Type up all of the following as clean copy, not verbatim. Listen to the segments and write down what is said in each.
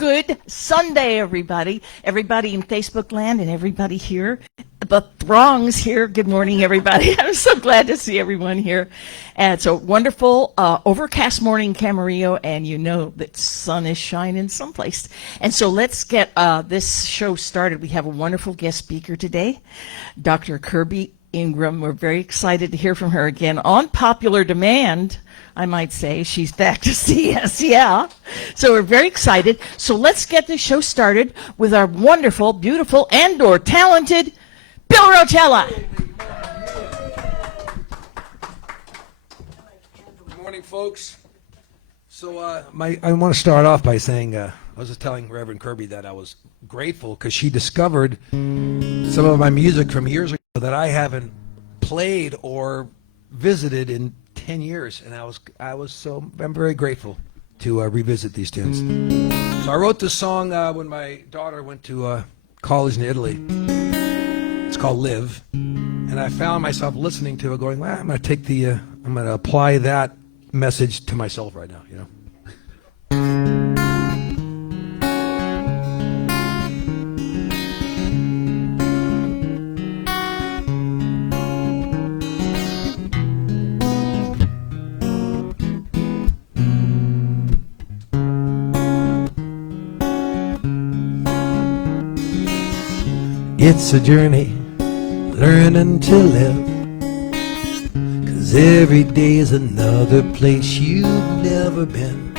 Good Sunday, everybody. Everybody in Facebook land and everybody here. The throngs here. Good morning, everybody. I'm so glad to see everyone here. And it's a wonderful overcast morning in Camarillo, and you know that sun is shining someplace. And so let's get this show started. We have a wonderful guest speaker today, Dr. Kirby Ingram. We're very excited to hear from her again on popular demand. I might say she's back to see us, yeah. So we're very excited. So let's get this show started with our wonderful, beautiful, and/or talented Bill Rotella. Good morning, folks. So I want to start off by saying I was just telling Reverend Kirby that I was grateful because she discovered some of my music from years ago that I haven't played or visited in 10 years, and I'm very grateful to revisit these tunes. So I wrote this song when my daughter went to college in Italy. It's called Live, and I found myself listening to it going, well, I'm going to apply that message to myself right now, you know. It's a journey, learning to live, 'cause every day is another place you've never been.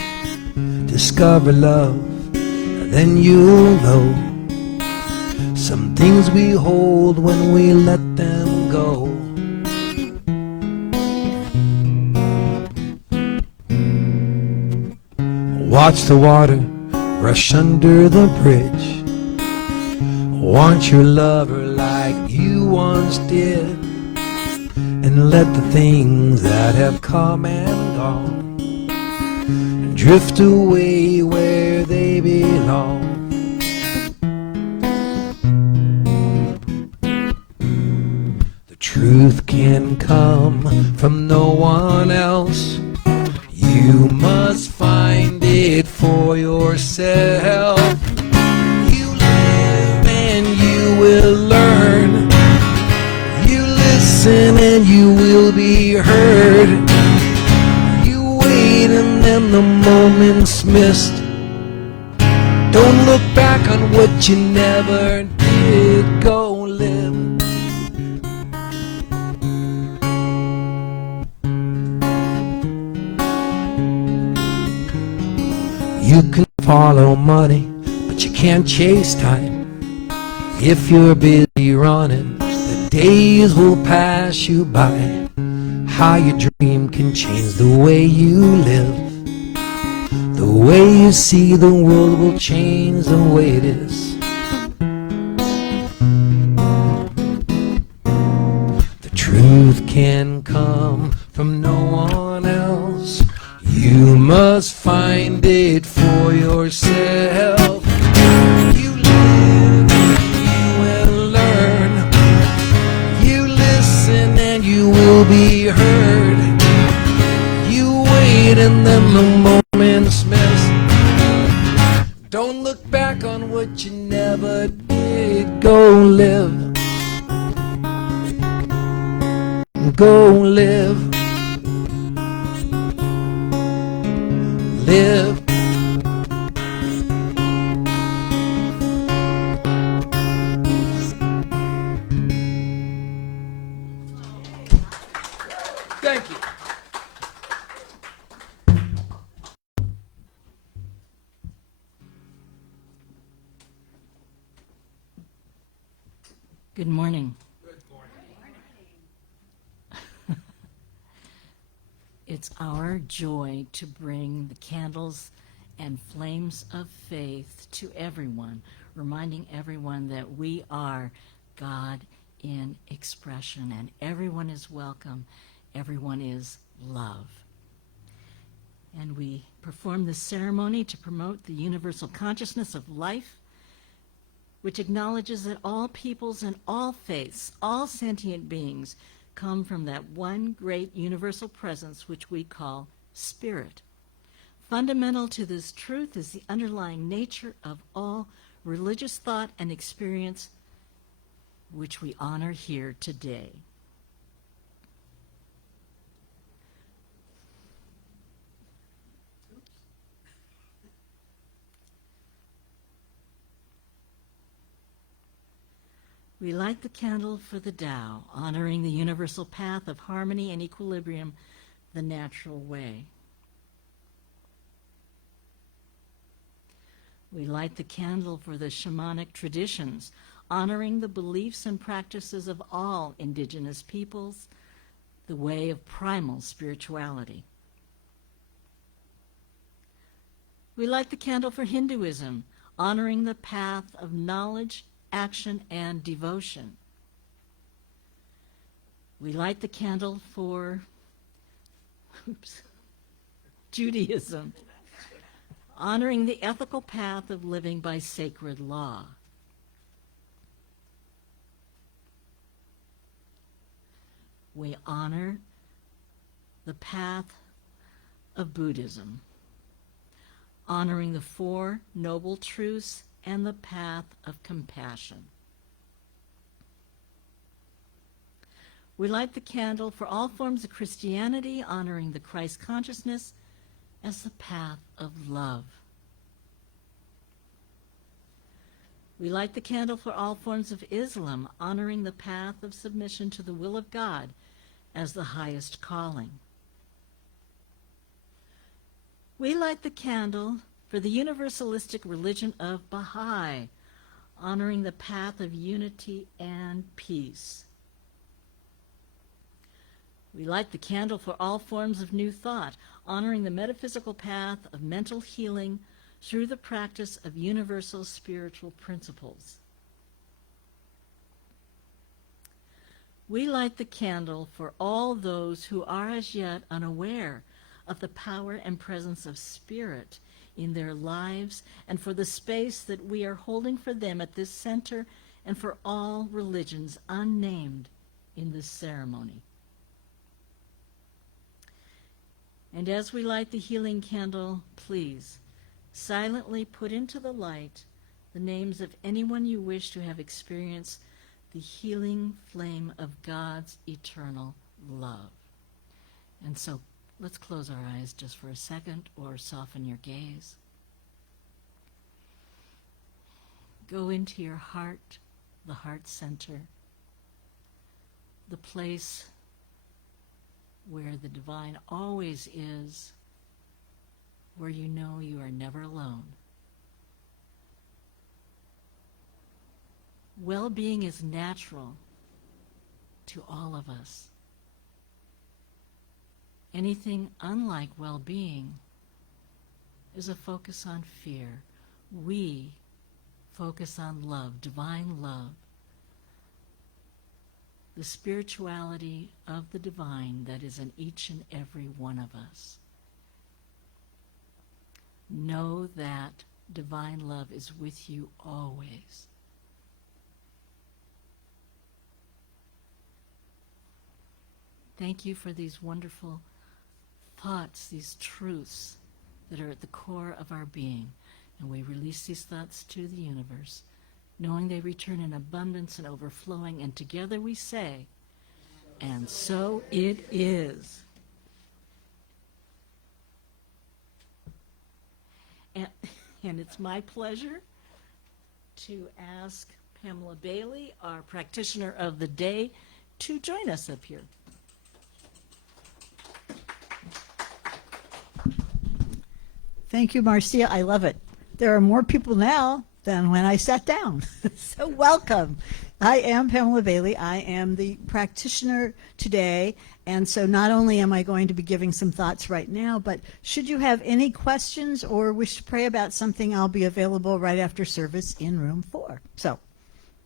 Discover love, and then you'll know some things we hold when we let them go. Watch the water rush under the bridge. Want your lover like you once did, and let the things that have come and gone drift away where they belong. The truth can come from no one else. You must find it for yourself. Will learn. You listen and you will be heard. You wait and then the moment's missed. Don't look back on what you never did. Go live. You can follow money, but you can't chase time. If you're busy running, the days will pass you by. How you dream can change the way you live. The way you see the world will change the way it is. The truth can come from no one else. You must find it for yourself. Be heard. You wait and then the moment's missed. Don't look back on what you never did. Go live. Go live. Live. Thank you. Good morning. Good morning. It's our joy to bring the candles and flames of faith to everyone, reminding everyone that we are God in expression, and everyone is welcome. Everyone is love. And we perform this ceremony to promote the universal consciousness of life, which acknowledges that all peoples and all faiths, all sentient beings, come from that one great universal presence which we call spirit. Fundamental to this truth is the underlying nature of all religious thought and experience, which we honor here today. We light the candle for the Tao, honoring the universal path of harmony and equilibrium, the natural way. We light the candle for the shamanic traditions, honoring the beliefs and practices of all indigenous peoples, the way of primal spirituality. We light the candle for Hinduism, honoring the path of knowledge, action, and devotion. We light the candle for Judaism, honoring the ethical path of living by sacred law. We honor the path of Buddhism, honoring the Four Noble Truths and the path of compassion. We light the candle for all forms of Christianity, honoring the Christ consciousness as the path of love. We light the candle for all forms of Islam, honoring the path of submission to the will of God as the highest calling. We light the candle for the universalistic religion of Baha'i, honoring the path of unity and peace. We light the candle for all forms of new thought, honoring the metaphysical path of mental healing through the practice of universal spiritual principles. We light the candle for all those who are as yet unaware of the power and presence of spirit in their lives, and for the space that we are holding for them at this center, and for all religions unnamed in this ceremony. And as we light the healing candle, please silently put into the light the names of anyone you wish to have experienced the healing flame of God's eternal love. And so let's close our eyes just for a second, or soften your gaze. Go into your heart, the heart center, the place where the divine always is, where you know you are never alone. Well-being is natural to all of us. Anything unlike well-being is a focus on fear. We focus on love, divine love, the spirituality of the divine that is in each and every one of us. Know that divine love is with you always. Thank you for these wonderful thoughts, these truths that are at the core of our being. And we release these thoughts to the universe, knowing they return in abundance and overflowing, and together we say, and so it is. And it's my pleasure to ask Pamela Bailey, our practitioner of the day, to join us up here. Thank you, Marcia. I love it. There are more people now than when I sat down. So welcome. I am Pamela Bailey. I am the practitioner today. And so not only am I going to be giving some thoughts right now, but should you have any questions or wish to pray about something, I'll be available right after service in room 4. So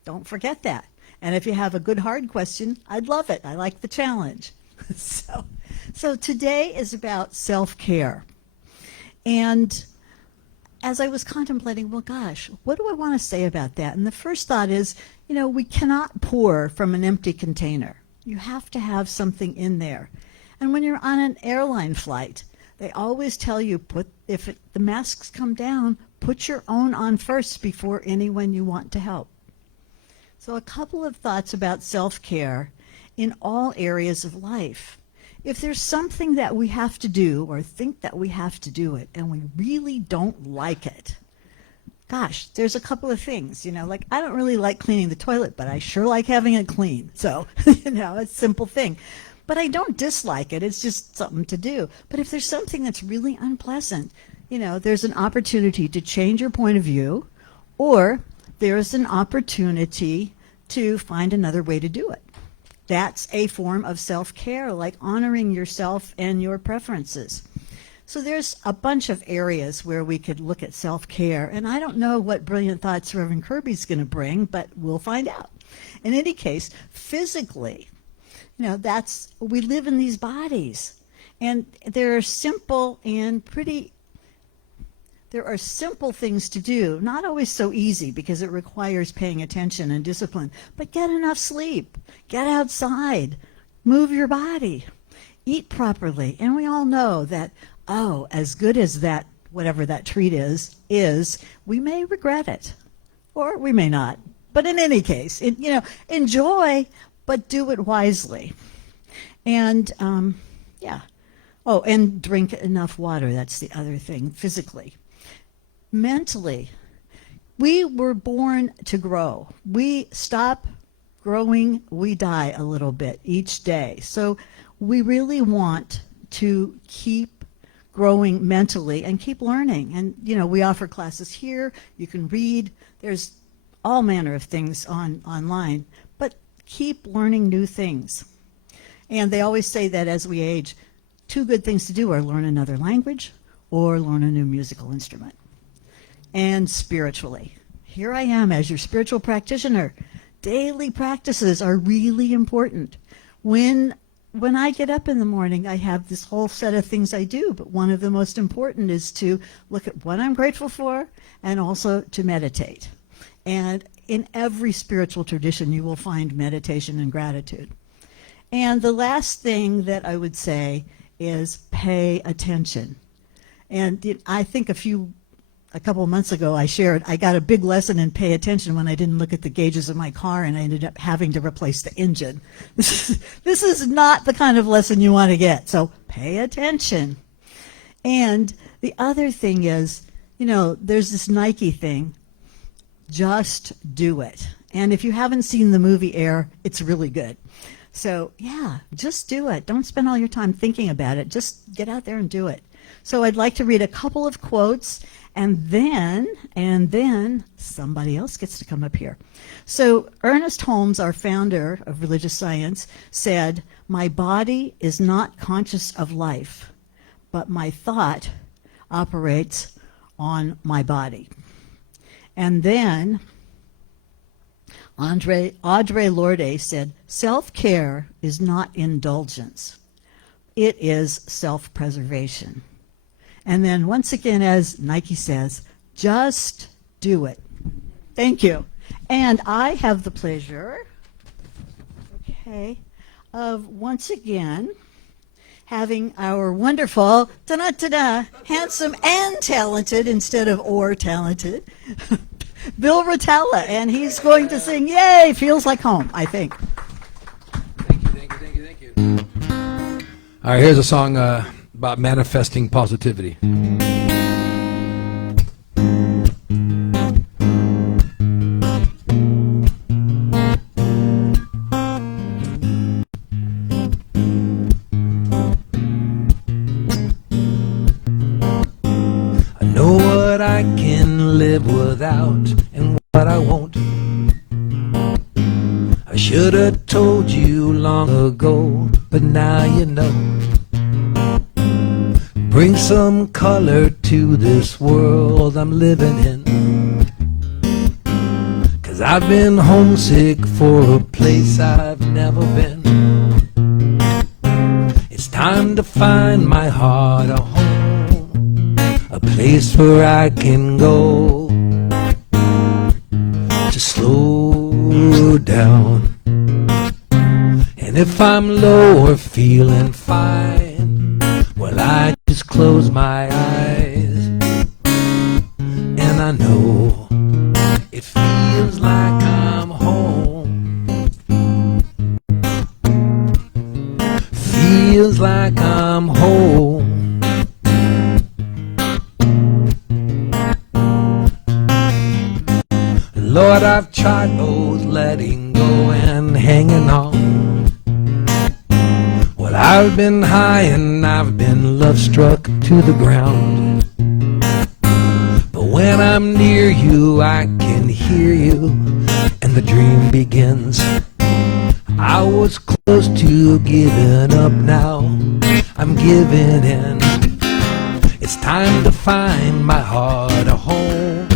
don't forget that. And if you have a good hard question, I'd love it. I like the challenge. So today is about self-care. And as I was contemplating, well, gosh, what do I want to say about that? And the first thought is, we cannot pour from an empty container. You have to have something in there. And when you're on an airline flight, They always tell you, the masks come down, put your own on first before anyone you want to help. So a couple of thoughts about self-care in all areas of life. If there's something that we have to do or think that we have to do it and we really don't like it, gosh, there's a couple of things, like I don't really like cleaning the toilet, but I sure like having it clean. So, it's a simple thing. But I don't dislike it. It's just something to do. But if there's something that's really unpleasant, there's an opportunity to change your point of view, or there's an opportunity to find another way to do it. That's a form of self-care, like honoring yourself and your preferences. So there's a bunch of areas where we could look at self-care, and I don't know what brilliant thoughts Reverend Kirby's going to bring, but we'll find out. In any case, physically, we live in these bodies, and there are simple things to do, not always so easy because it requires paying attention and discipline, but get enough sleep, get outside, move your body, eat properly. And we all know that, as good as that, whatever that treat is, we may regret it, or we may not. But in any case, enjoy, but do it wisely. And, and drink enough water. That's the other thing, physically. Mentally, we were born to grow. We stop growing, we die a little bit each day. So we really want to keep growing mentally and keep learning. And, we offer classes here. You can read. There's all manner of things online. But keep learning new things. And they always say that as we age, 2 good things to do are learn another language or learn a new musical instrument. And spiritually, here I am as your spiritual practitioner. Daily practices are really important. When I get up in the morning, I have this whole set of things I do, but one of the most important is to look at what I'm grateful for and also to meditate. And in every spiritual tradition, you will find meditation and gratitude. And the last thing that I would say is pay attention. And I think a couple of months ago I shared I got a big lesson in pay attention when I didn't look at the gauges of my car and I ended up having to replace the engine. This is not the kind of lesson you want to get. So pay attention. And the other thing is, there's this Nike thing. Just do it. And if you haven't seen the movie Air, it's really good. So just do it. Don't spend all your time thinking about it. Just get out there and do it. So I'd like to read a couple of quotes, and then somebody else gets to come up here. So Ernest Holmes, our founder of religious science, said, "My body is not conscious of life, but my thought operates on my body." And then Audre Lorde said, "Self-care is not indulgence. It is self-preservation." And then once again, as Nike says, just do it. Thank you. And I have the pleasure, of once again having our wonderful, handsome and talented instead of or talented, Bill Rotella, and he's going to sing, Yay, Feels Like Home, I think. Thank you. All right, here's a song about manifesting positivity. I know what I can live without and what I won't. I should have told you long ago, but now you know. Bring some color to this world I'm living in, 'cause I've been homesick for a place I've never been. It's time to find my heart a home, a place where I can go to slow down. And if I'm low or feeling fine, well, I just just close my eyes, and I know it feels like I'm home. Feels like I'm home. Lord, I've tried both letting go and hanging on. Well, I've been high and I've been love struck to the ground. But when I'm near you, I can hear you, and the dream begins. I was close to giving up, now I'm giving in. It's time to find my heart a home,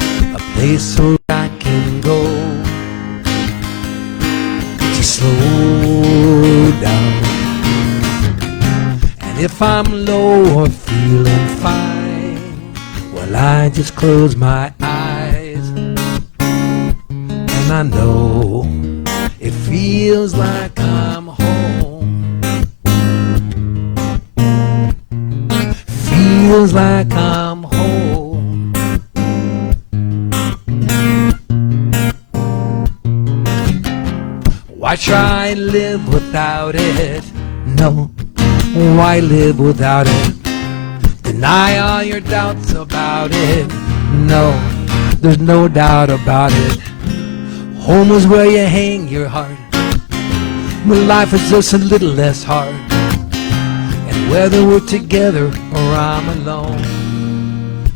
a place where I can go to slow down. And if I'm low or feeling fine, well, I just close my eyes, and I know it feels like I'm home. Feels like I'm home. Why try and live without it? No, why live without it? Deny all your doubts about it. No, there's no doubt about it. Home is where you hang your heart, but life is just a little less hard. And whether we're together or I'm alone,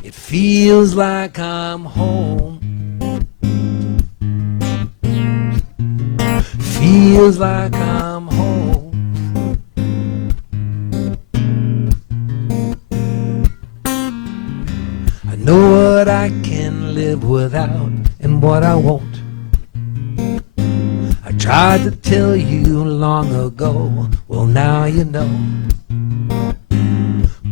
it feels like I'm home. Feels like I'm home. I know what I can live without and what I won't. I tried to tell you long ago, well, now you know.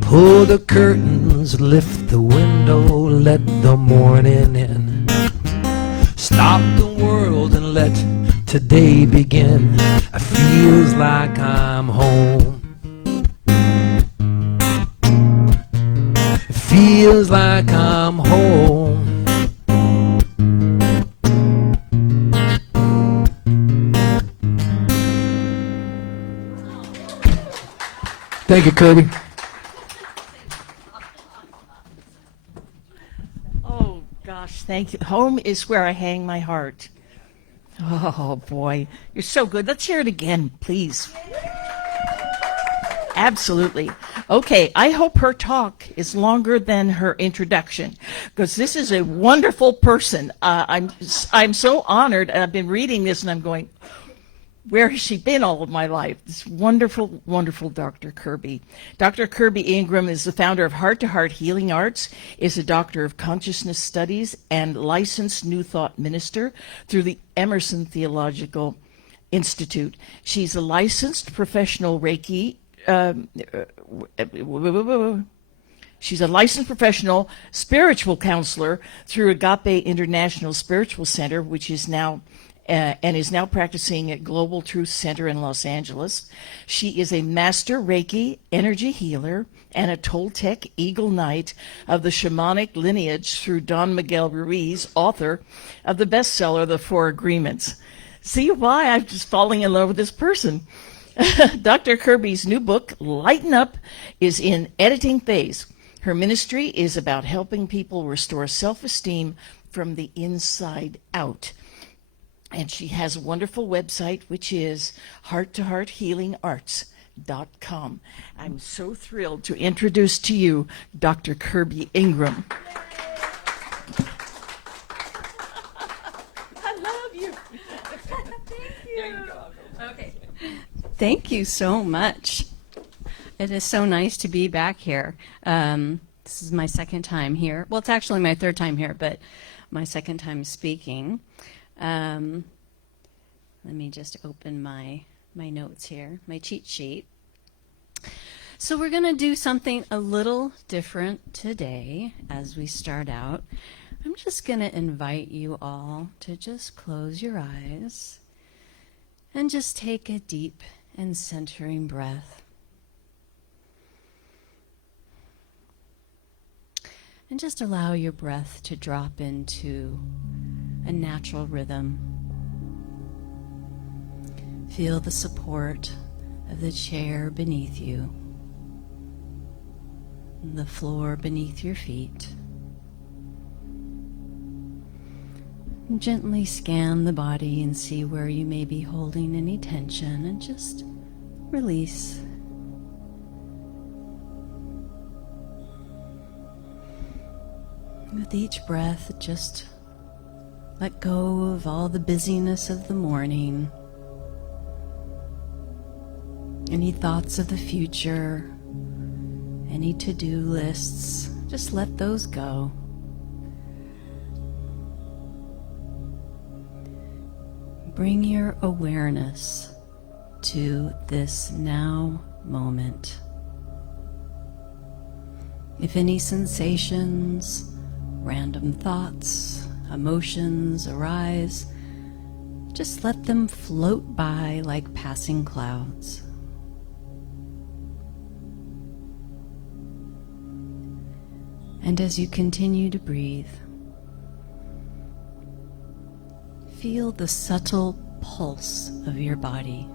Pull the curtains, lift the window, let the morning in. Stop the world and let today begin. It feels like I'm home. It feels like I'm home. Thank you, Kirby. Oh, gosh, thank you. Home is where I hang my heart. Oh, boy. You're so good. Let's hear it again, please. Absolutely. Okay, I hope her talk is longer than her introduction, because this is a wonderful person. I'm so honored, and I've been reading this, and I'm going, where has she been all of my life? This wonderful, wonderful Dr. Kirby. Dr. Kirby Ingram is the founder of Heart to Heart Healing Arts, is a doctor of consciousness studies, and licensed New Thought minister through the Emerson Theological Institute. She's a licensed professional Reiki. She's a licensed professional spiritual counselor through Agape International Spiritual Center, which is now and is now practicing at Global Truth Center in Los Angeles. She is a master Reiki energy healer and a Toltec Eagle Knight of the shamanic lineage through Don Miguel Ruiz, author of the bestseller, The Four Agreements. See why I'm just falling in love with this person. Dr. Kirby's new book, Lighten Up, is in editing phase. Her ministry is about helping people restore self-esteem from the inside out. And she has a wonderful website, which is hearttohearthealingarts.com. I'm so thrilled to introduce to you Dr. Kirby Ingram. I love you. Thank you. There you go. Okay. Thank you so much. It is so nice to be back here. This is my second time here. Well, it's actually my third time here, but my second time speaking. Let me just open my notes here, my cheat sheet. So we're going to do something a little different today as we start out. I'm just going to invite you all to just close your eyes and just take a deep and centering breath. And just allow your breath to drop into a natural rhythm. Feel the support of the chair beneath you, the floor beneath your feet. And gently scan the body and see where you may be holding any tension, and just release. With each breath, just let go of all the busyness of the morning, any thoughts of the future, any to-do lists. Just let those go. Bring your awareness to this now moment. If any sensations, random thoughts, emotions arise, just let them float by like passing clouds. And as you continue to breathe, feel the subtle pulse of your body.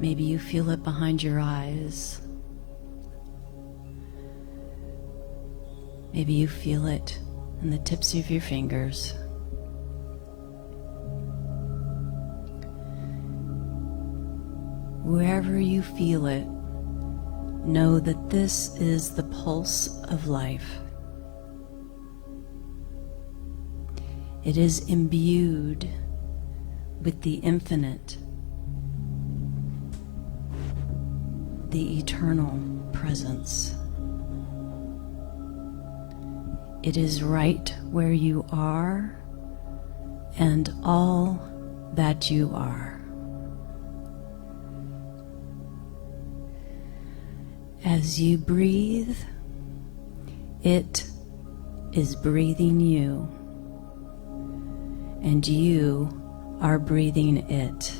Maybe you feel it behind your eyes. Maybe you feel it in the tips of your fingers. Wherever you feel it, know that this is the pulse of life. It is imbued with the infinite, the eternal presence. It is right where you are and all that you are. As you breathe, it is breathing you, and you are breathing it.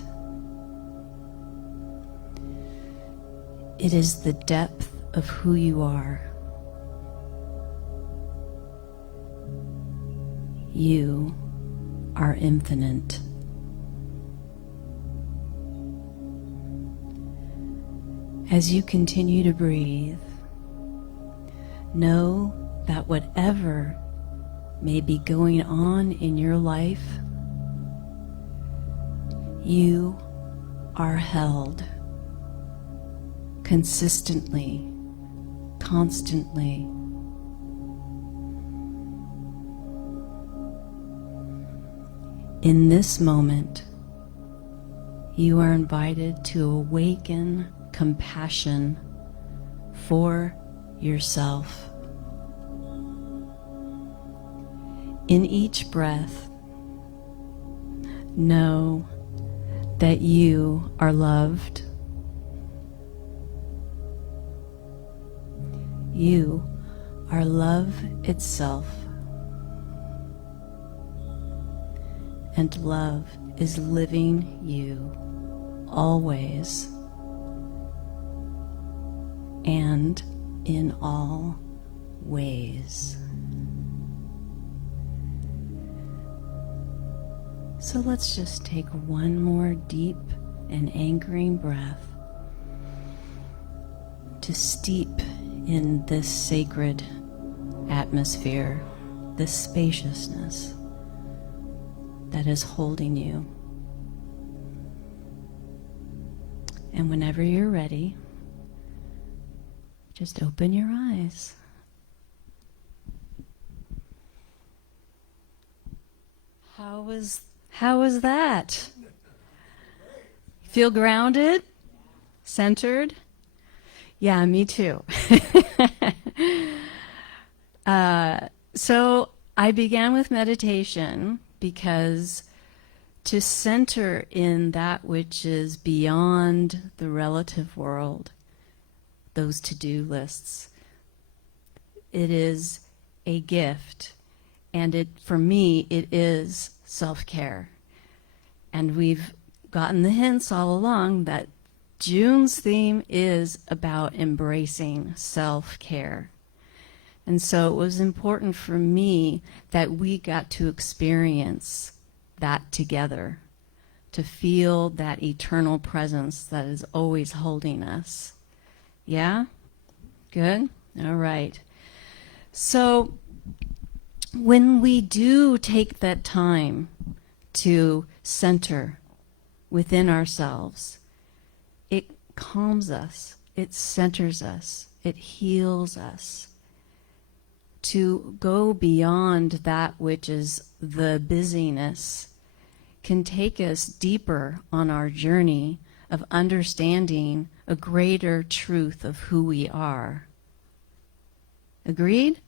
It is the depth of who you are. You are infinite. As you continue to breathe, know that whatever may be going on in your life, you are held consistently, constantly. In this moment, you are invited to awaken compassion for yourself. In each breath, know that you are loved. You are love itself. And love is living you always and in all ways. So let's just take one more deep and anchoring breath to steep in this sacred atmosphere, this spaciousness that is holding you. And whenever you're ready, just open your eyes. How was that? Feel grounded? Centered? Yeah, me too. So I began with meditation because to center in that which is beyond the relative world, those to-do lists, it is a gift. And for me, it is self-care. And we've gotten the hints all along that June's theme is about embracing self-care. And so it was important for me that we got to experience that together, to feel that eternal presence that is always holding us. Yeah? Good? All right. So when we do take that time to center within ourselves, it calms us, it centers us, it heals us. To go beyond that which is the busyness can take us deeper on our journey of understanding a greater truth of who we are. Agreed?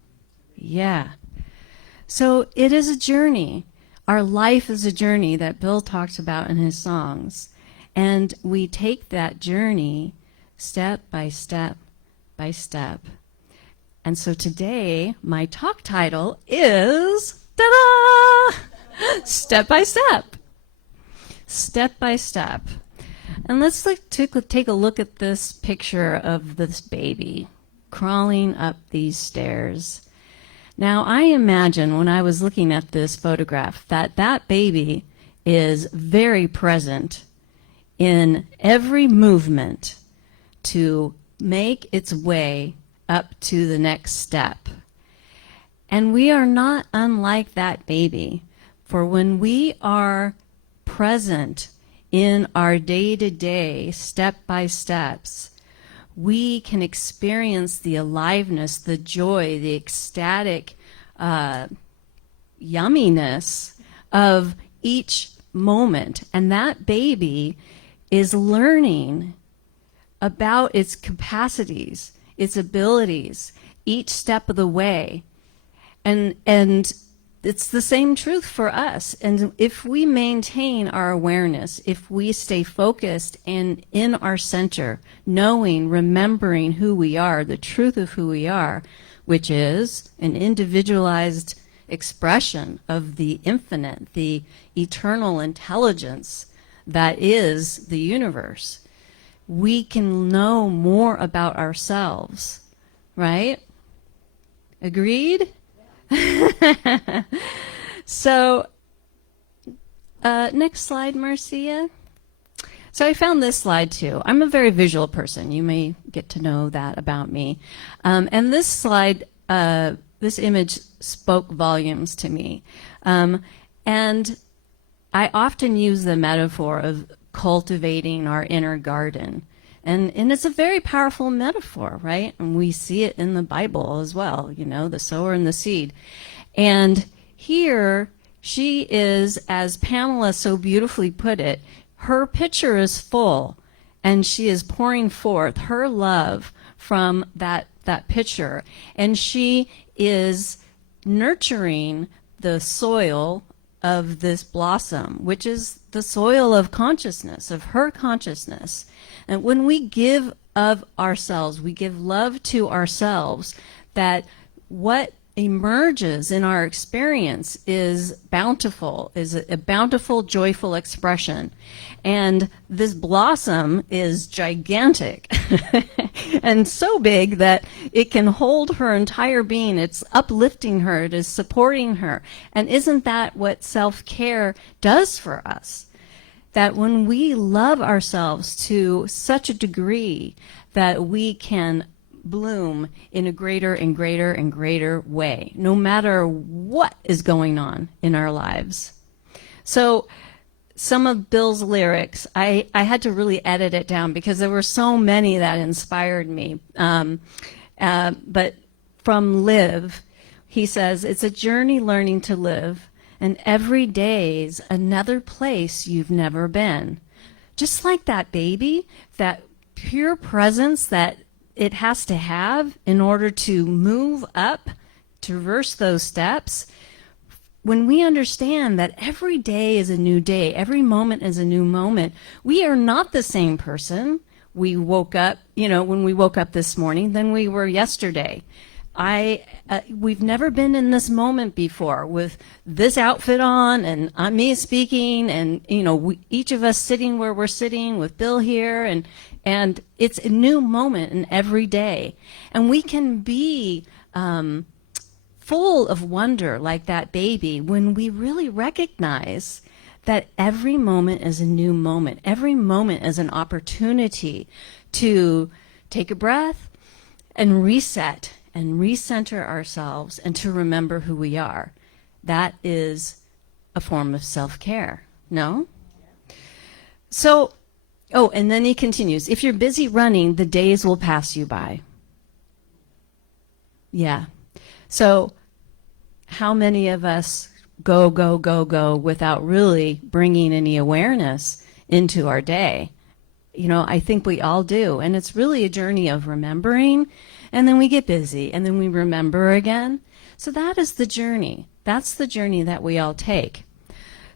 Yeah. So it is a journey. Our life is a journey that Bill talks about in his songs. And we take that journey step by step by step. And so today, my talk title is, ta-da! Step by step. Step by step. And let's take a look at this picture of this baby crawling up these stairs. Now, I imagine when I was looking at this photograph that that baby is very present in every movement to make its way up to the next step. And we are not unlike that baby, for when we are present in our day-to-day, step-by-steps, we can experience the aliveness, the joy, the ecstatic yumminess of each moment. And that baby is learning about its capacities, its abilities, each step of the way. And it's the same truth for us. And if we maintain our awareness, if we stay focused and in our center, knowing, remembering who we are, the truth of who we are, which is an individualized expression of the infinite, the eternal intelligence that is the universe, we can know more about ourselves, right? Agreed? So, next slide, Marcia. So I found this slide too. I'm a very visual person. You may get to know that about me. And this slide, this image spoke volumes to me. And I often use the metaphor of cultivating our inner garden. And it's a very powerful metaphor, right? And we see it in the Bible as well, you know, the sower and the seed. And here she is, as Pamela so beautifully put it, her pitcher is full and she is pouring forth her love from that pitcher. And she is nurturing the soil of this blossom, which is the soil of consciousness, of her consciousness. And when we give of ourselves, we give love to ourselves, that what emerges in our experience is bountiful, is a bountiful, joyful expression. And this blossom is gigantic and so big that it can hold her entire being. It's uplifting her, it is supporting her. And isn't that what self-care does for us? That when we love ourselves to such a degree that we can bloom in a greater and greater and greater way, no matter what is going on in our lives. So some of Bill's lyrics, I had to really edit it down because there were so many that inspired me. But from Live, he says, it's a journey learning to live, and every day's another place you've never been. Just like that baby, that pure presence that it has to have in order to move up, traverse those steps. When we understand that every day is a new day, every moment is a new moment, we are not the same person we woke up, when we woke up this morning than we were yesterday. We've never been in this moment before with this outfit on and me speaking and, each of us sitting where we're sitting with Bill here and it's a new moment in every day. And we can be full of wonder like that baby when we really recognize that every moment is a new moment. Every moment is an opportunity to take a breath and reset and recenter ourselves and to remember who we are. That is a form of self-care, no? So, and then he continues, if you're busy running, the days will pass you by. Yeah. So, how many of us go without really bringing any awareness into our day? I think we all do. And it's really a journey of remembering, and then we get busy, and then we remember again. So that is the journey. That's the journey that we all take.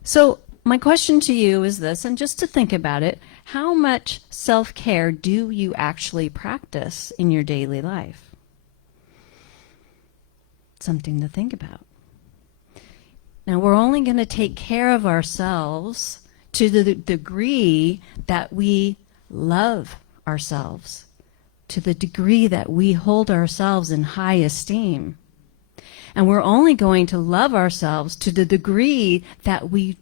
So my question to you is this, and just to think about it, how much self-care do you actually practice in your daily life? Something to think about. Now, we're only going to take care of ourselves to the degree that we love ourselves, to the degree that we hold ourselves in high esteem. And we're only going to love ourselves to the degree that we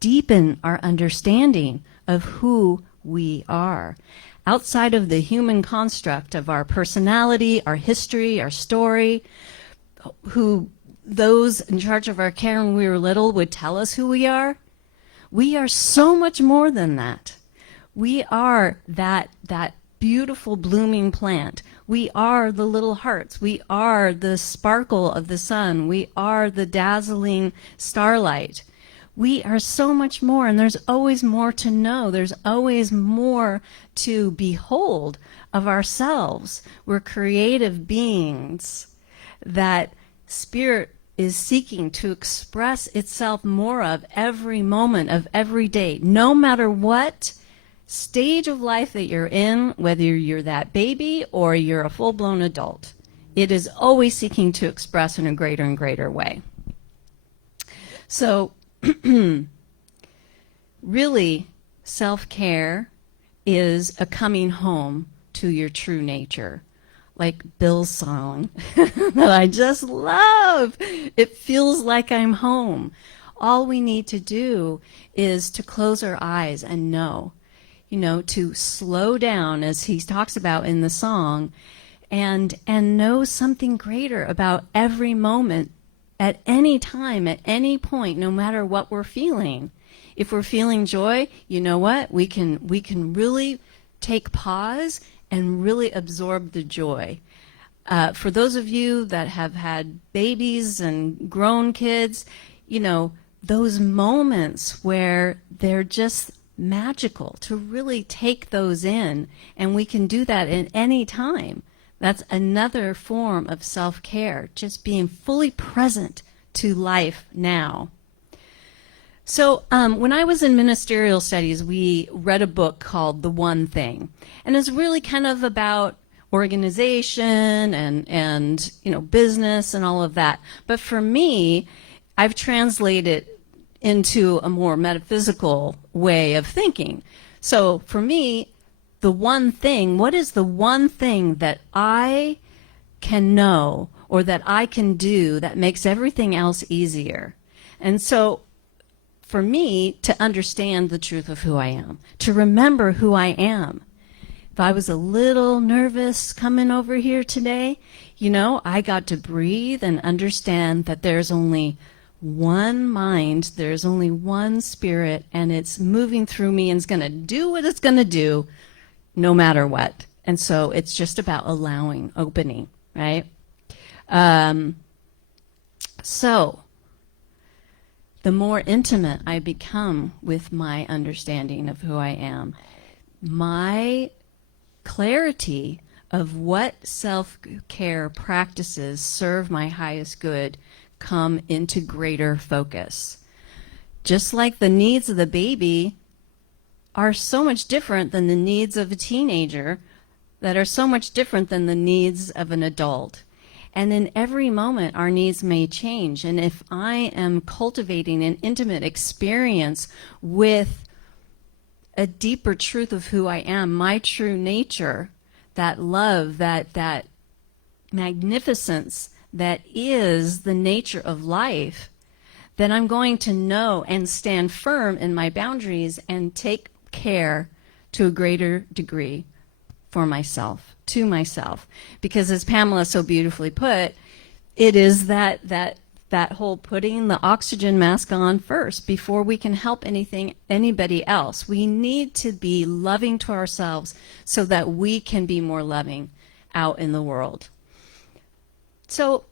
deepen our understanding of who we are. Outside of the human construct of our personality, our history, our story, who those in charge of our care when we were little would tell us who we are so much more than that. We are that beautiful blooming plant. We are the little hearts. We are the sparkle of the sun. We are the dazzling starlight. We are so much more, and there's always more to know. There's always more to behold of ourselves. We're creative beings that spirit is seeking to express itself more of every moment of every day, no matter what stage of life that you're in, whether you're that baby or you're a full-blown adult. It is always seeking to express in a greater and greater way. So really, self-care is a coming home to your true nature. Like Bill's song that I just love. It feels like I'm home. All we need to do is to close our eyes and know, to slow down, as he talks about in the song, and know something greater about every moment, at any time, at any point, no matter what we're feeling. If we're feeling joy, you know what? We can really take pause and really absorb the joy. For those of you that have had babies and grown kids, those moments where they're just magical, to really take those in, and we can do that at any time. That's another form of self-care, just being fully present to life now. So when I was in ministerial studies, we read a book called The One Thing. And it's really kind of about organization and business and all of that. But for me, I've translated into a more metaphysical way of thinking. So for me, the one thing, what is the one thing that I can know or that I can do that makes everything else easier? And so for me, to understand the truth of who I am, to remember who I am. If I was a little nervous coming over here today, I got to breathe and understand that there's only one mind, there's only one spirit, and it's moving through me and it's going to do what it's going to do no matter what. And so it's just about allowing, opening, right? So the more intimate I become with my understanding of who I am, my clarity of what self-care practices serve my highest good come into greater focus. Just like the needs of the baby are so much different than the needs of a teenager, that are so much different than the needs of an adult. And in every moment, our needs may change. And if I am cultivating an intimate experience with a deeper truth of who I am, my true nature, that love, that magnificence that is the nature of life, then I'm going to know and stand firm in my boundaries and take care to a greater degree for myself, to myself. Because as Pamela so beautifully put, it is that whole putting the oxygen mask on first before we can help anybody else. We need to be loving to ourselves so that we can be more loving out in the world. So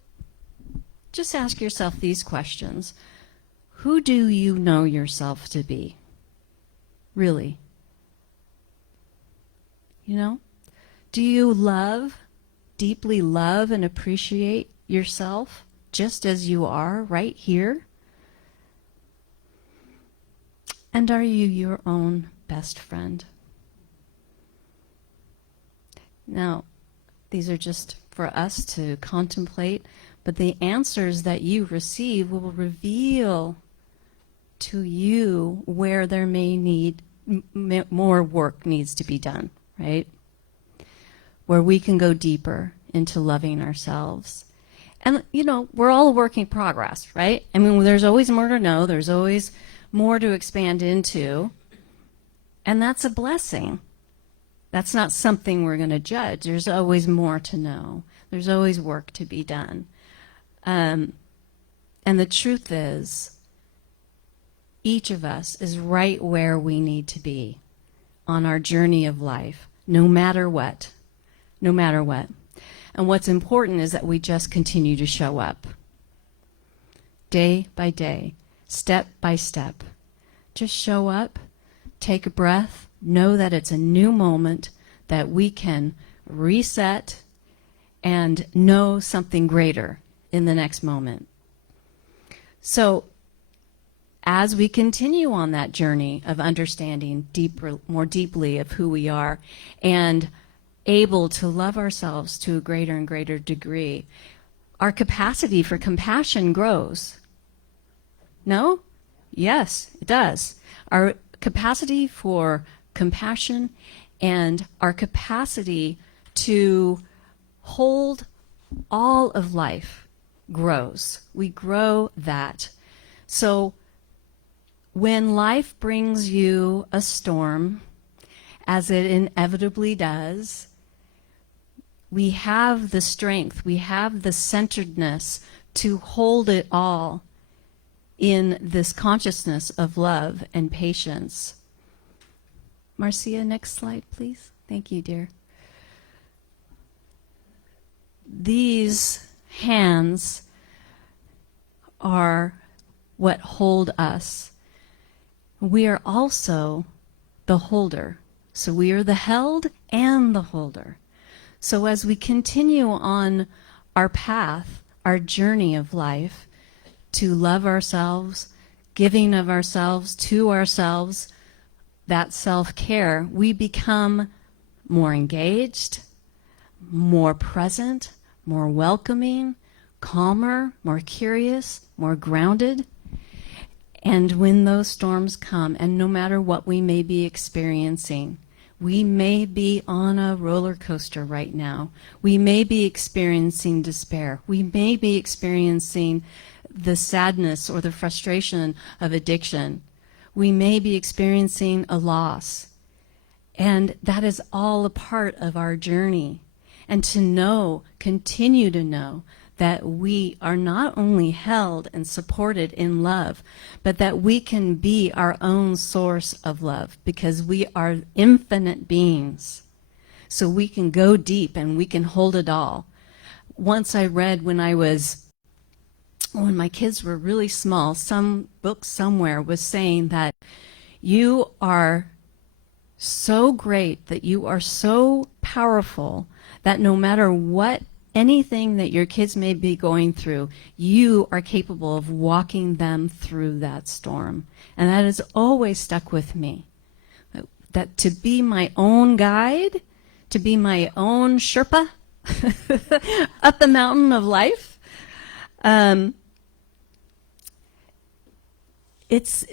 just ask yourself these questions. Who do you know yourself to be? Really? You know? Do you love, deeply love and appreciate yourself just as you are right here? And are you your own best friend? Now, these are just for us to contemplate, but the answers that you receive will reveal to you where there may need more work needs to be done, right? Where we can go deeper into loving ourselves. And, you know, we're all a work in progress, right? I mean, there's always more to know. There's always more to expand into. And that's a blessing. That's not something we're going to judge. There's always more to know. There's always work to be done. And the truth is, each of us is right where we need to be on our journey of life, no matter what. No matter what. And what's important is that we just continue to show up. Day by day, step by step. Just show up, take a breath, know that it's a new moment, that we can reset and know something greater in the next moment. So, as we continue on that journey of understanding more deeply of who we are and able to love ourselves to a greater and greater degree, our capacity for compassion grows. No? Yes, it does. Our capacity for compassion and our capacity to hold all of life grows. We grow that. So when life brings you a storm, as it inevitably does, we have the strength, we have the centeredness to hold it all in this consciousness of love and patience. Marcia, next slide, please. Thank you, dear. These hands are what hold us. We are also the holder. So we are the held and the holder. So as we continue on our path, our journey of life, to love ourselves, giving of ourselves to ourselves, that self-care, we become more engaged, more present, more welcoming, calmer, more curious, more grounded. And when those storms come, and no matter what we may be experiencing, we may be on a roller coaster right now. We may be experiencing despair. We may be experiencing the sadness or the frustration of addiction. We may be experiencing a loss. And that is all a part of our journey. And to know, continue to know, that we are not only held and supported in love, but that we can be our own source of love because we are infinite beings. So we can go deep and we can hold it all. Once I read when my kids were really small, some book somewhere was saying that you are so great, that you are so powerful, that no matter what anything that your kids may be going through, you are capable of walking them through that storm. And that has always stuck with me. That to be my own guide, to be my own Sherpa, up the mountain of life. It's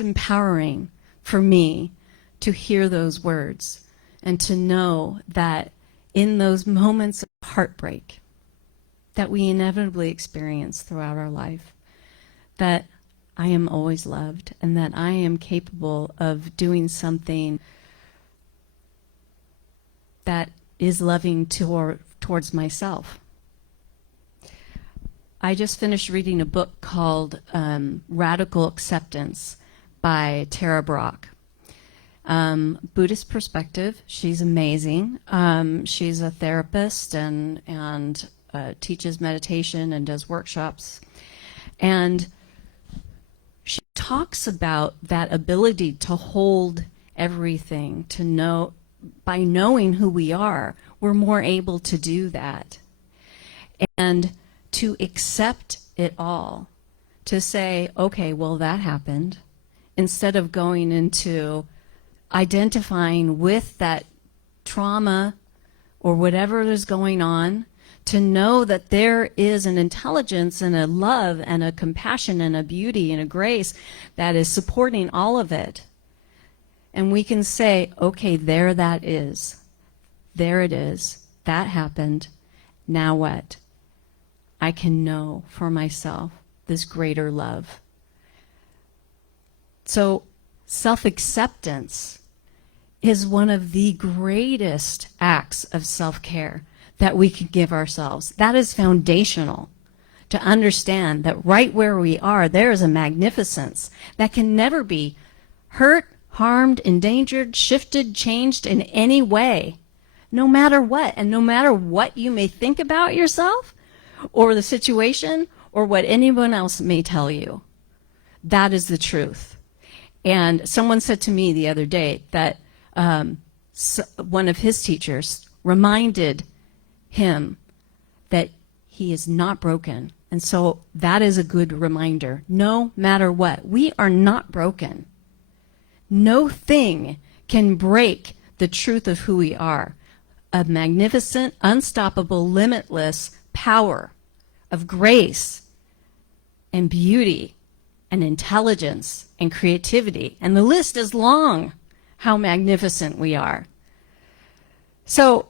empowering for me to hear those words and to know that in those moments of heartbreak that we inevitably experience throughout our life, that I am always loved and that I am capable of doing something that is loving towards myself. I just finished reading a book called Radical Acceptance by Tara Brach. Buddhist perspective. She's amazing. She's a therapist and teaches meditation and does workshops. And she talks about that ability to hold everything, to know, by knowing who we are, we're more able to do that. And to accept it all, to say, okay, well, that happened, instead of going into identifying with that trauma or whatever is going on, to know that there is an intelligence and a love and a compassion and a beauty and a grace that is supporting all of it. And we can say, okay, there that is. There it is. That happened. Now what? I can know for myself this greater love. So self-acceptance is one of the greatest acts of self-care that we can give ourselves. That is foundational, to understand that right where we are, there is a magnificence that can never be hurt, harmed, endangered, shifted, changed in any way, no matter what. And no matter what you may think about yourself or the situation or what anyone else may tell you, that is the truth. And someone said to me the other day that one of his teachers reminded him that he is not broken. And so that is a good reminder. No matter what, we are not broken. No thing can break the truth of who we are. A magnificent, unstoppable, limitless power of grace and beauty and intelligence and creativity. And the list is long, how magnificent we are. So,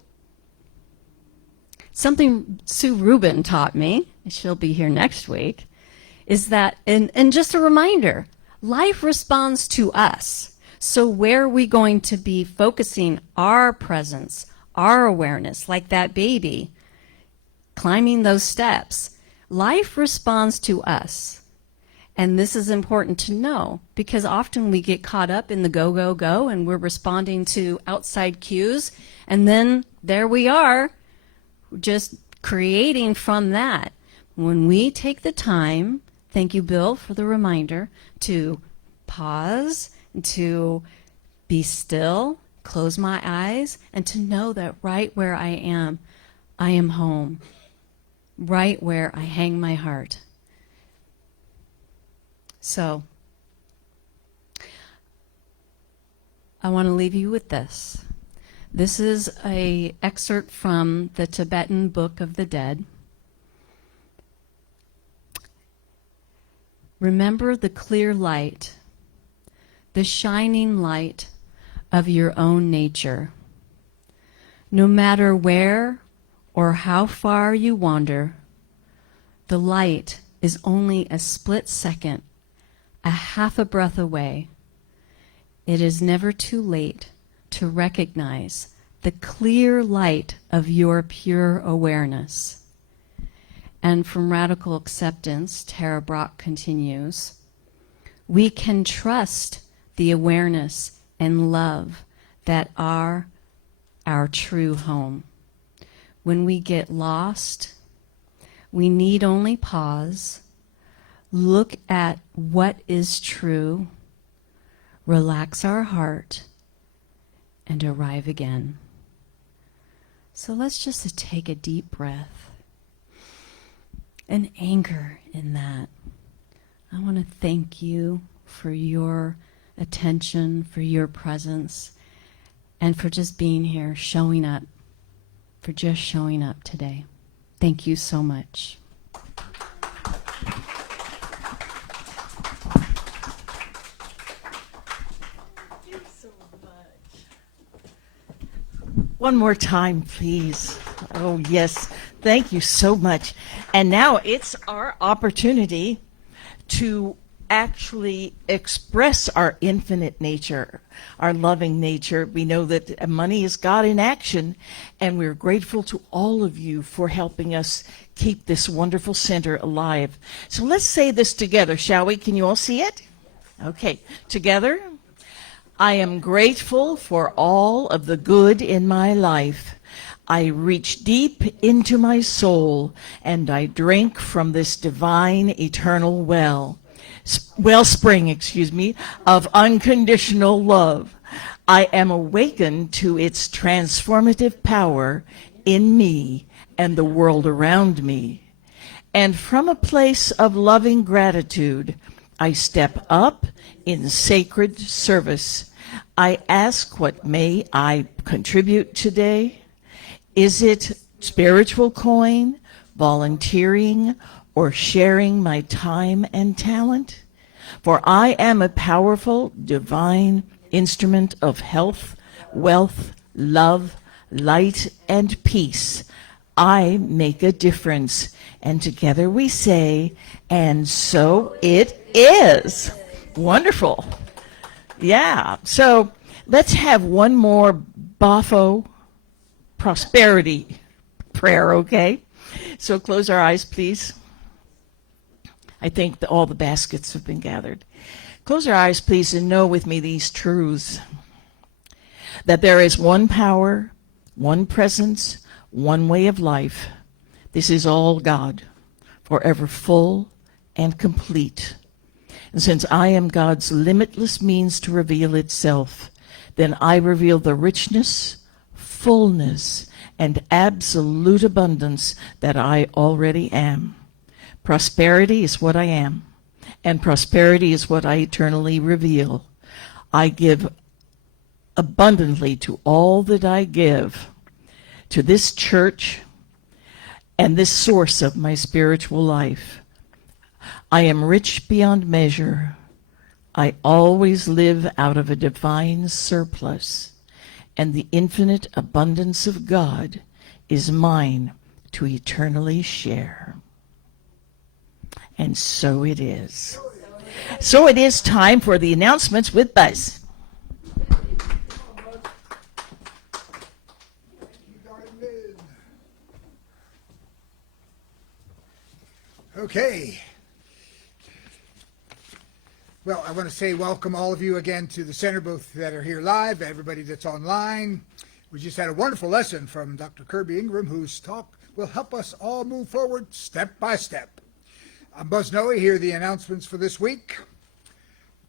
something Sue Rubin taught me, and she'll be here next week, is that, and just a reminder, life responds to us. So where are we going to be focusing our presence, our awareness, like that baby climbing those steps? Life responds to us. And this is important to know, because often we get caught up in the go, go, go, and we're responding to outside cues. And then there we are, just creating from that. When we take the time, thank you, Bill, for the reminder, to pause, to be still, close my eyes, and to know that right where I am home. Right where I hang my heart. So, I want to leave you with this. This is an excerpt from the Tibetan Book of the Dead. Remember the clear light, the shining light of your own nature. No matter where or how far you wander, the light is only a split second, a half a breath away. It is never too late to recognize the clear light of your pure awareness. And from Radical Acceptance, Tara Brach continues, we can trust the awareness and love that are our true home. When we get lost, we need only pause, look at what is true, relax our heart, and arrive again. So let's just take a deep breath and anchor in that. I want to thank you for your attention, for your presence, and for just being here, showing up, for just showing up today. Thank you so much. One more time, please. Oh, yes. Thank you so much. And now it's our opportunity to actually express our infinite nature, our loving nature. We know that money is God in action, and we're grateful to all of you for helping us keep this wonderful center alive. So let's say this together, shall we? Can you all see it? Okay. Together. I am grateful for all of the good in my life. I reach deep into my soul and I drink from this divine eternal wellspring, of unconditional love. I am awakened to its transformative power in me and the world around me. And from a place of loving gratitude, I step up in sacred service. I ask, what may I contribute today? Is it spiritual coin, volunteering, or sharing my time and talent? For I am a powerful, divine instrument of health, wealth, love, light, and peace. I make a difference. And together we say, and so it is. Wonderful. Yeah. So let's have one more Bafo prosperity prayer, okay? So close our eyes, please. I think all the baskets have been gathered. Close our eyes, please, and know with me these truths. That there is one power, one presence, one way of life. This is all God, forever full and complete. And since I am God's limitless means to reveal itself, then I reveal the richness, fullness, and absolute abundance that I already am. Prosperity is what I am, and prosperity is what I eternally reveal. I give abundantly to all that I give, to this church and this source of my spiritual life. I am rich beyond measure. I always live out of a divine surplus, and the infinite abundance of God is mine to eternally share. And so it is. So it is time for the announcements with Buzz. Okay. Well, I want to say welcome all of you again to the center, both that are here live, everybody that's online. We just had a wonderful lesson from Dr. Kirby Ingram, whose talk will help us all move forward step by step. I'm Buzz Noe. Here are the announcements for this week.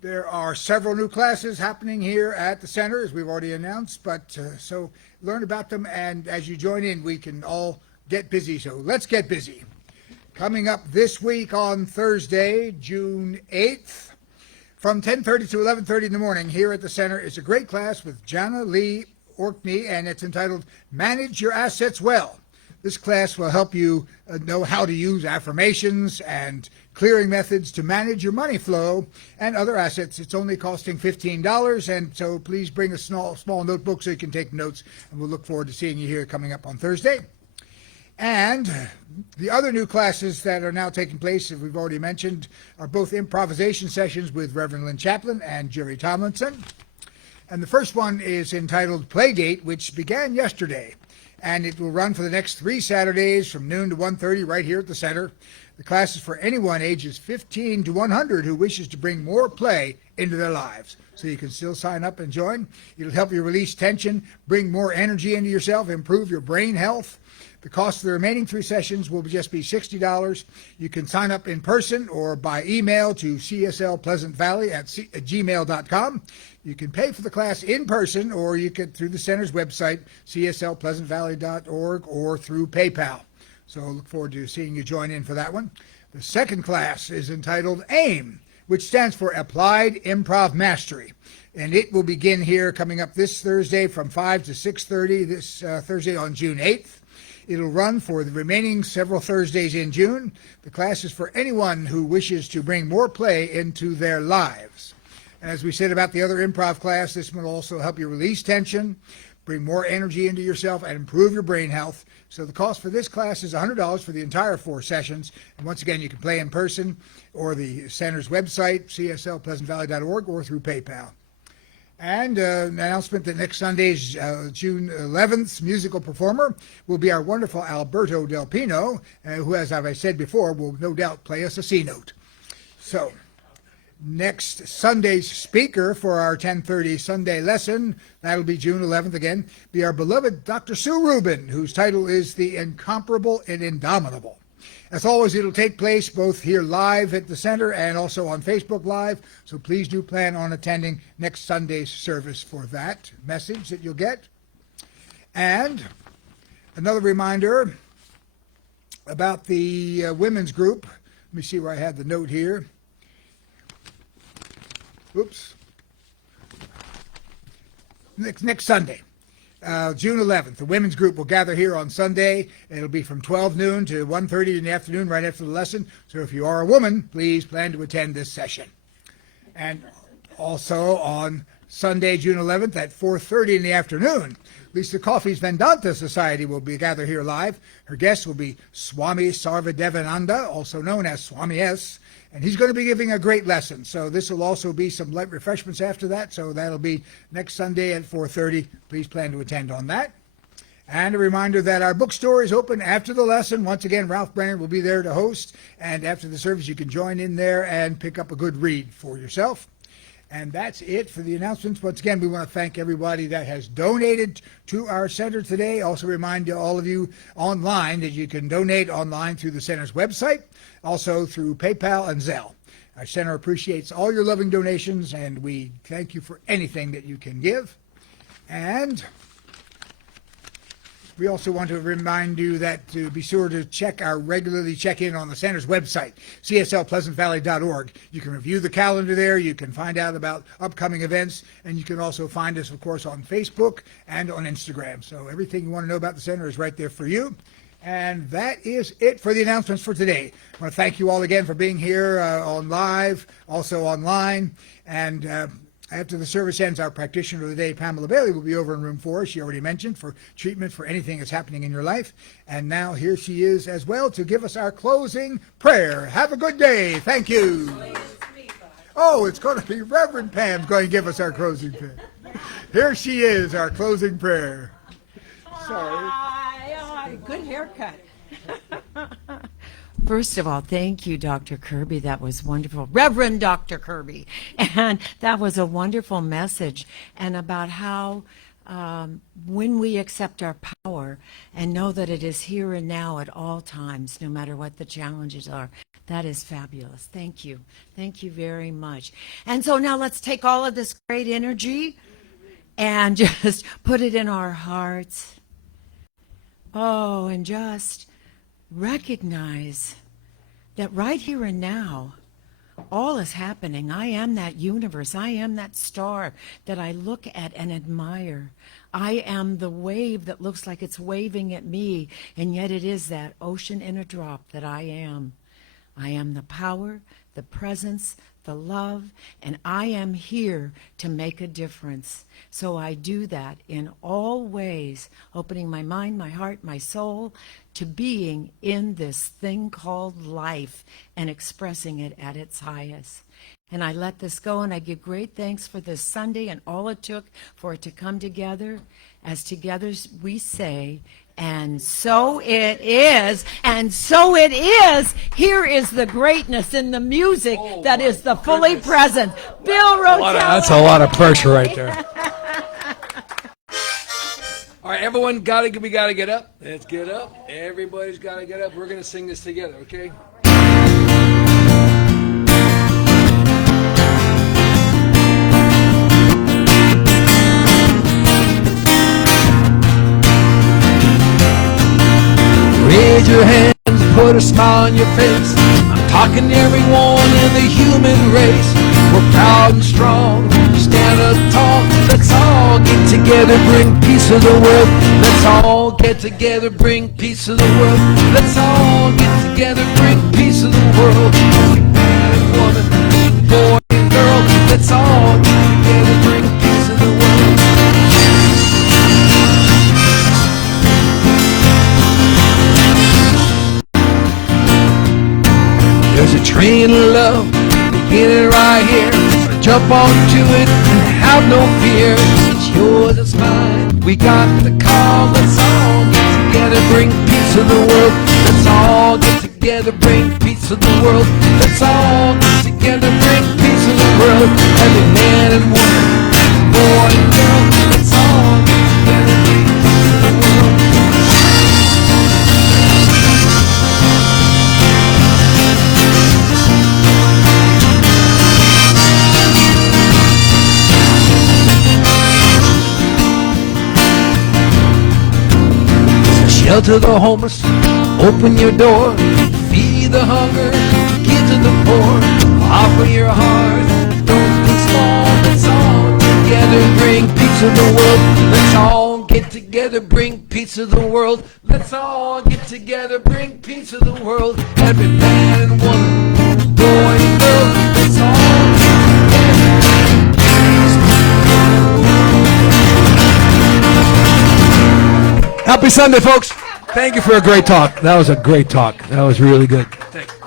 There are several new classes happening here at the center, as we've already announced, but so learn about them, and as you join in, we can all get busy. So let's get busy. Coming up this week on Thursday, June 8th, from 10:30 to 11:30 in the morning here at the center is a great class with Jana Lee Orkney, and it's entitled Manage Your Assets Well. This class will help you know how to use affirmations and clearing methods to manage your money flow and other assets. It's only costing $15, and so please bring a small notebook so you can take notes, and we'll look forward to seeing you here coming up on Thursday. And the other new classes that are now taking place, as we've already mentioned, are both improvisation sessions with Reverend Lynn Chaplin and Jerry Tomlinson. And the first one is entitled Playdate, which began yesterday, and it will run for the next 3 Saturdays from noon to 1:30 right here at the center. The class is for anyone ages 15 to 100 who wishes to bring more play into their lives. So you can still sign up and join. It'll help you release tension, bring more energy into yourself, improve your brain health. The cost of the remaining 3 sessions will just be $60. You can sign up in person or by email to cslpleasantvalley@gmail.com. You can pay for the class in person, or you can through the center's website, cslpleasantvalley.org, or through PayPal. So look forward to seeing you join in for that one. The second class is entitled AIM, which stands for Applied Improv Mastery. And it will begin here coming up this Thursday from 5 to 6:30 this Thursday on June 8th. It'll run for the remaining several Thursdays in June. The class is for anyone who wishes to bring more play into their lives. And as we said about the other improv class, this will also help you release tension, bring more energy into yourself, and improve your brain health. So the cost for this class is $100 for the entire 4 sessions. And once again, you can play in person or the center's website, cslpleasantvalley.org, or through PayPal. And an announcement that next Sunday's June 11th musical performer will be our wonderful Alberto Del Pino, who, as I said before, will no doubt play us a C note. So next Sunday's speaker for our 10:30 Sunday lesson, that'll be June 11th again, be our beloved Dr. Sue Rubin, whose title is The Incomparable and Indomitable. As always, it'll take place both here live at the center and also on Facebook Live, so please do plan on attending next Sunday's service for that message that you'll get. And another reminder about the women's group. Let me see where I had the note here. Oops. Next Sunday. June 11th, the women's group will gather here on Sunday. It'll be from 12 noon to 1:30 in the afternoon, right after the lesson. So if you are a woman, please plan to attend this session. And also on Sunday, June 11th at 4:30 in the afternoon, Lisa Coffey's Vedanta Society will be gathered here live. Her guest will be Swami Sarvadevananda, also known as Swami S., and he's going to be giving a great lesson. So this will also be some light refreshments after that. So that'll be next Sunday at 4:30. Please plan to attend on that. And a reminder that our bookstore is open after the lesson. Once again, Ralph Brennan will be there to host. And after the service, you can join in there and pick up a good read for yourself. And that's it for the announcements. Once again, we want to thank everybody that has donated to our center today. Also remind all of you online that you can donate online through the center's website, also through PayPal and Zelle. Our center appreciates all your loving donations, and we thank you for anything that you can give. And we also want to remind you that to be sure to regularly check in on the center's website, cslpleasantvalley.org. You can review the calendar there, you can find out about upcoming events, and you can also find us, of course, on Facebook and on Instagram. So everything you want to know about the center is right there for you. And that is it for the announcements for today. I want to thank you all again for being here on live, also online. And after the service ends, our practitioner of the day, Pamela Bailey, will be over in room 4, she already mentioned, for treatment for anything that's happening in your life. And now here she is as well to give us our closing prayer. Have a good day. Thank you. Oh, it's going to be Reverend Pam going to give us our closing prayer. Here she is, our closing prayer. Sorry. Good haircut. First of all, thank you, Dr. Kirby. That was wonderful. Reverend Dr. Kirby. And that was a wonderful message. And about how when we accept our power and know that it is here and now at all times, no matter what the challenges are, that is fabulous. Thank you. Thank you very much. And so now let's take all of this great energy and just put it in our hearts. Oh, and just recognize that right here and now, all is happening. I am that universe. I am that star that I look at and admire. I am the wave that looks like it's waving at me, and yet it is that ocean in a drop that I am. I am the power, the presence, the love, and I am here to make a difference. So I do that in all ways, opening my mind, my heart, my soul to being in this thing called life and expressing it at its highest. And I let this go, and I give great thanks for this Sunday and all it took for it to come together. As together we say, and so it is, and so it is. Here is the greatness in the music that is the fully present. Bill Rotella. That's a lot of pressure right there. All right, everyone, we got to get up. Let's get up. Everybody's got to get up. We're going to sing this together, okay? Raise your hands, put put a smile on your face. I'm talking to everyone in the human race. We're proud and strong, stand up tall. Let's all get together, bring peace to the world. Let's all get together, bring peace to the world. Let's all get together, bring peace to the world. Every man and woman, boy and girl, let's all get together, bring peace to the world. There's a train of love beginning right here. So jump onto it and have no fear. It's yours, it's mine. We got the call. Let's all get together, bring peace to the world. Let's all get together, bring peace to the world. Let's all get together, bring peace to the world. Every man and woman, boy and girl, let's all get together, bring peace to the world. Shelter the homeless, open your door, feed the hunger, give to the poor, offer your heart, don't be small. Let's all get together, bring peace to the world. Let's all get together, bring peace to the world. Let's all get together, bring peace to the world. Every man and woman, boy and girl, let's all get together, bring peace to the world. Happy Sunday, folks. Thank you for a great talk. That was a great talk. That was really good. Thanks.